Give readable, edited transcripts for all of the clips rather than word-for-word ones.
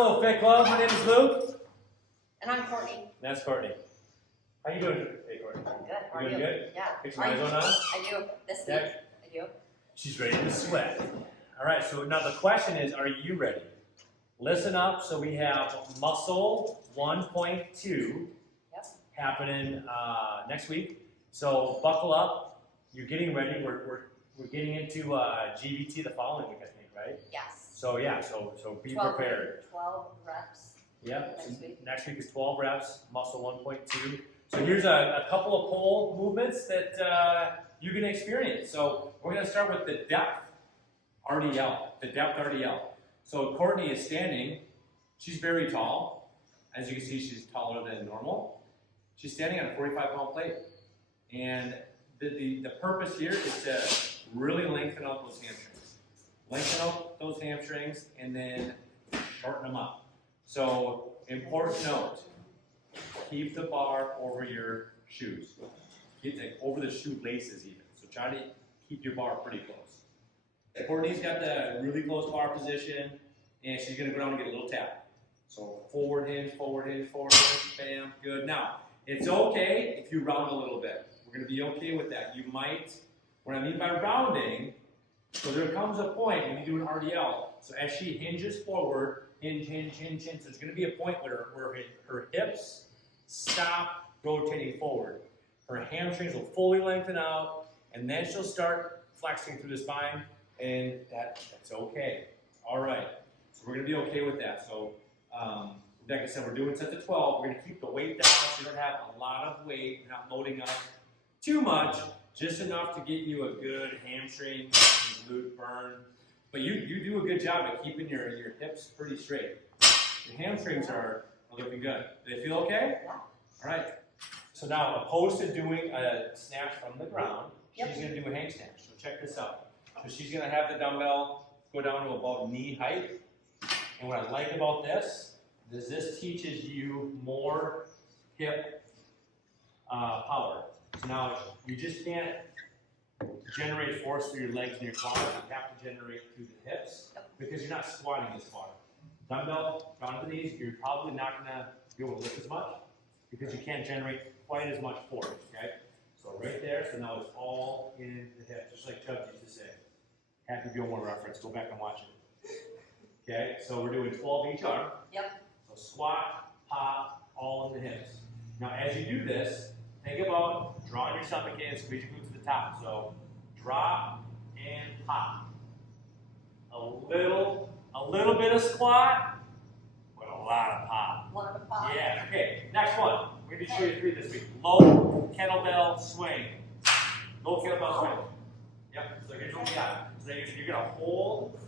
Hello, Fit Club. My name is Luke. And I'm Courtney. That's Courtney. How you doing? Hey, Courtney. I'm good. How are You you? doing good? Yeah. Get some eyes on us? I do. This week. I do. She's ready to sweat. All right, so now the question is, are you ready? Listen up. So we have Muscle 1.2 happening next week. So buckle up. You're getting ready. We're getting into GVT the following week, I think, right? Yes. So yeah, so be prepared. 12 reps. Yep. Next week. Next week is 12 reps, muscle 1.2. So here's a couple of pull movements that you can experience. So we're going to start with the depth RDL, the depth RDL. So Courtney is standing. She's very tall. As you can see, she's taller than normal. She's standing on a 45-pound plate. And the purpose here is to really lengthen out those hamstrings. Lengthen out those hamstrings and then shorten them up. So, important note, keep the bar over your shoes. Keep it over the shoe laces even. So try to keep your bar pretty close. Courtney's got the really close bar position, and she's going to go down and get a little tap. So forward hinge, bam, good. Now, it's okay if you round a little bit. We're going to be okay with that. You might, what I mean by rounding, so there comes a point when you do an RDL, so as she hinges forward, hinge, so there's going to be a point where her hips stop rotating forward. Her hamstrings will fully lengthen out, and then she'll start flexing through the spine, and that's okay. All right, so we're going to be okay with that. So, like I said, we're doing sets of 12. We're going to keep the weight down so you don't have a lot of weight. You're not loading up too much, just enough to get you a good hamstring and glute burn. But you do a good job at keeping your hips pretty straight. Your hamstrings are looking good. Do they feel okay? Yeah. All right. So now, opposed to doing a snatch from the ground, she's going to do a hang snatch. So check this out. So she's going to have the dumbbell go down to about knee height. And what I like about this is this teaches you more hip power. So now you just can't generate force through your legs and your quads. You have to generate through the hips because you're not squatting as far. Dumbbell down to the knees, you're probably not going to be able to lift as much because you can't generate quite as much force, okay? So right there, so now it's all in the hips, just like Chubb used to say. Happy Gilmore reference, go back and watch it. Okay, so we're doing 12 each arm. Yep. So squat, pop, all in the hips. Now as you do this, think about drawing your stomach in and squeeze your glutes to the top. So drop and pop. A little bit of squat, but a lot of pop. A lot of pop. Yeah, okay. Next one. We're going to show you 3 this week. Low kettlebell swing. Low kettlebell swing. Yep, so here's what we got. So you're going to hold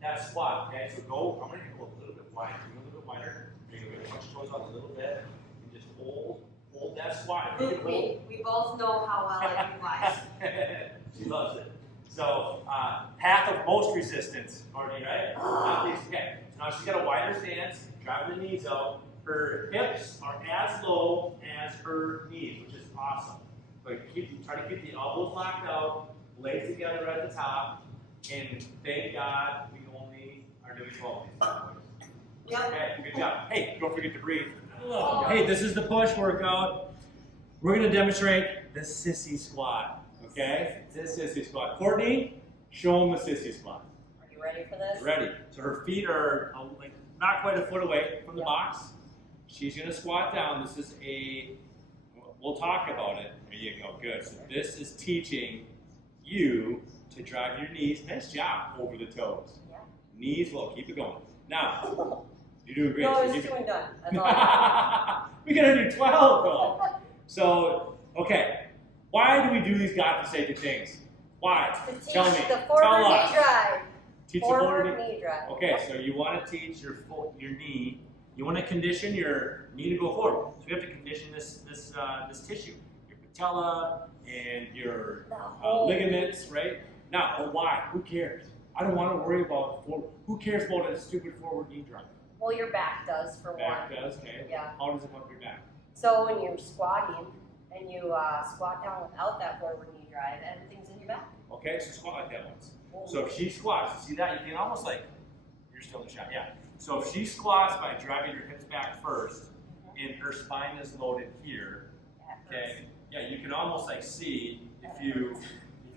that squat, okay? So go, I'm going to go a little bit wider. A little bit wider. You're going to punch your toes out a little bit. And just hold that squat. We both know how well I do mine. She loves it. So, path of most resistance, Courtney, right? Okay. So now she's got a wider stance, driving the knees out. Her hips are as low as her knees, which is awesome. But try to keep the elbows locked out, legs together at the top, and thank God we only are doing 12 these. Yep. Okay, good job. Hey, don't forget to breathe. Hey, this is the push workout. We're going to demonstrate the sissy squat. Okay? This sissy squat. Courtney, show them the sissy squat. Are you ready for this? Ready. So her feet are like not quite a foot away from the box. She's going to squat down. This is we'll talk about it. There you go. Good. So this is teaching you to drive your knees. Nice job over the toes. Yeah. Knees low. Keep it going. Now, you're doing great. No, So it's 2 and done. That's all I we got to do 12 though. So, okay. Why do we do these godforsaken things? Why? to teach Tell me. the forward Tell knee us. drive. Teach the Forward knee drive. Okay, so you want to teach your knee. You want to condition your knee to go forward. So you have to condition this tissue, your patella and your ligaments, right? Now, but why? Who cares? I don't want to worry about who cares about a stupid forward knee drive. Well, your back does for Back one. does, okay. Yeah. How does it help your back? So when you're squatting and you squat down without that forward knee drive, everything's in your back. Okay, so squat like that once. So if she squats, you see that? You can almost like, you're still in the shot, yeah. So if she squats by driving her hips back first, and her spine is loaded here, okay, yeah, you can almost like see if you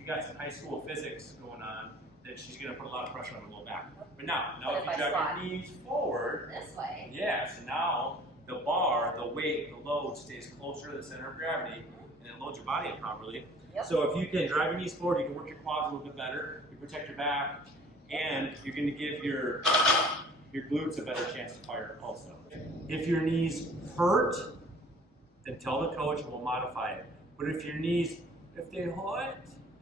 got some high school physics going on, that she's gonna put a lot of pressure on her low back. But now if you drive your knees forward, this way, yeah, so now the bar, the weight, the load stays closer to the center of gravity, and it loads your body up properly. Yep. So if you can drive your knees forward, you can work your quads a little bit better, you protect your back, and you're gonna give your glutes a better chance to fire also. If your knees hurt, then tell the coach and we'll modify it. But if your knees, if they hurt,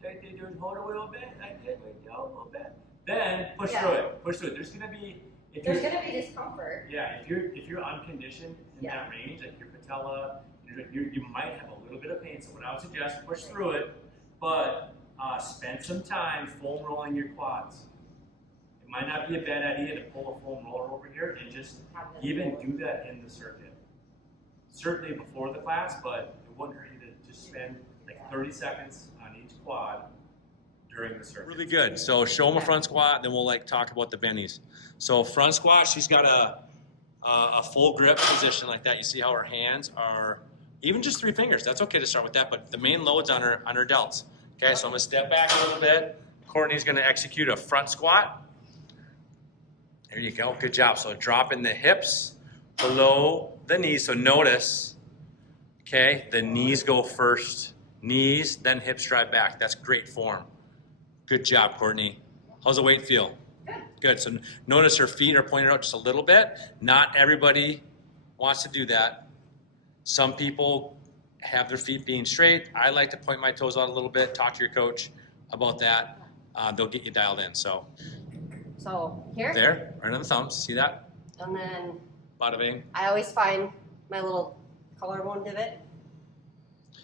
like they just hold a little bit, like this, like a little bit, then push through it. Push through it. There's gonna be discomfort. Yeah, if you're unconditioned in that range, like your patella, you might have a little bit of pain. So what I would suggest, push through it, but spend some time foam rolling your quads. It might not be a bad idea to pull a foam roller over here and just even do that in the circuit. Certainly before the class, but it wouldn't hurt you to just spend like 30 seconds on each quad during the circuit. Really good. So show them a front squat, then we'll like talk about the bennies. So front squat, she's got a full grip position like that. You see how her hands are even just 3 fingers. That's okay to start with that, but the main load's on her delts. Okay, so I'm gonna step back a little bit. Courtney's gonna execute a front squat. There you go, good job. So dropping the hips below the knees. So notice, okay, the knees go first. Knees, then hips drive back. That's great form. Good job, Courtney. How's the weight feel? Good. So notice her feet are pointed out just a little bit. Not everybody wants to do that. Some people have their feet being straight. I like to point my toes out a little bit. Talk to your coach about that. They'll get you dialed in. So here? There, right on the thumbs. See that? And then Bada bing. I always find my little collarbone divot.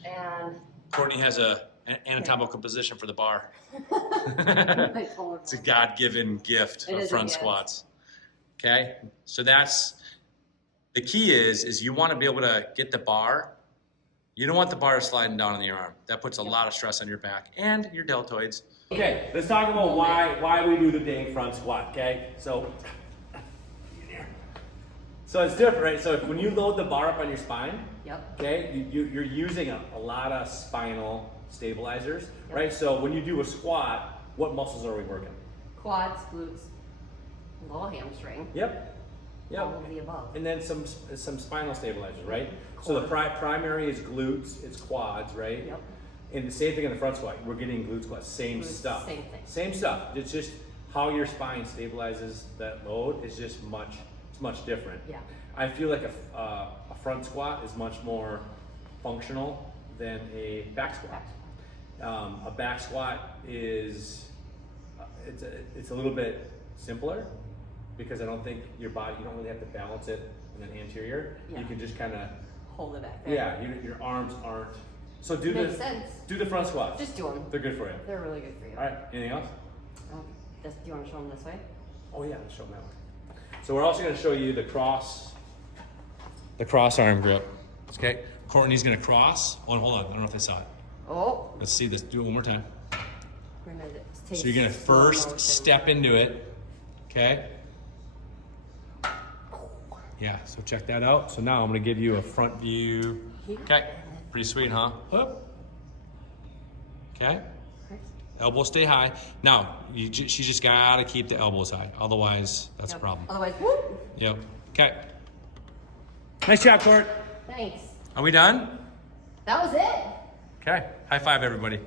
And Courtney has an anatomical position for the bar. my collarbone. It's a God-given gift It of is a front gift. squats. Okay, so that's the key. Is you want to be able to get the bar. You don't want the bar sliding down on your arm. That puts a lot of stress on your back and your deltoids. Okay, let's talk about why we do the dang front squat. Okay, so it's different, right? So when you load the bar up on your spine, okay, you're using a lot of spinal stabilizers, right? So when you do a squat, what muscles are we working? Quads, glutes, low hamstring. Yep. All of the above. And then some spinal stabilizers, right? So the primary is glutes, it's quads, right? Yep. And the same thing in the front squat. We're getting glute squats, same stuff. Same thing. Same stuff. It's just how your spine stabilizes that load is just much different. Yeah. I feel like a front squat is much more functional than a back squat. A back squat is it's a little bit simpler because I don't think your body, you don't really have to balance it in an anterior. Yeah. You can just kind of Hold it back there. yeah. Your arms aren't. So Makes sense. Do the front squats. Just do them. They're good for you. They're really good for you. All right. Anything else? Do you want to show them this way? Oh yeah, let's show them that one. So we're also going to show you the cross arm grip. Okay. Courtney's going to cross. Oh, hold on. I don't know if they saw it. Oh. Let's see this. Do it one more time. We're gonna So you're going to first step into it. Okay. Yeah. So check that out. So now I'm going to give you a front view. Okay. Pretty sweet, huh? Whoop. Okay. Elbows stay high. Now, she just got to keep the elbows high. Otherwise, that's a problem. Otherwise, whoop. Yep. Okay. Nice job, Court. Thanks. Are we done? That was it. Okay. High five, everybody.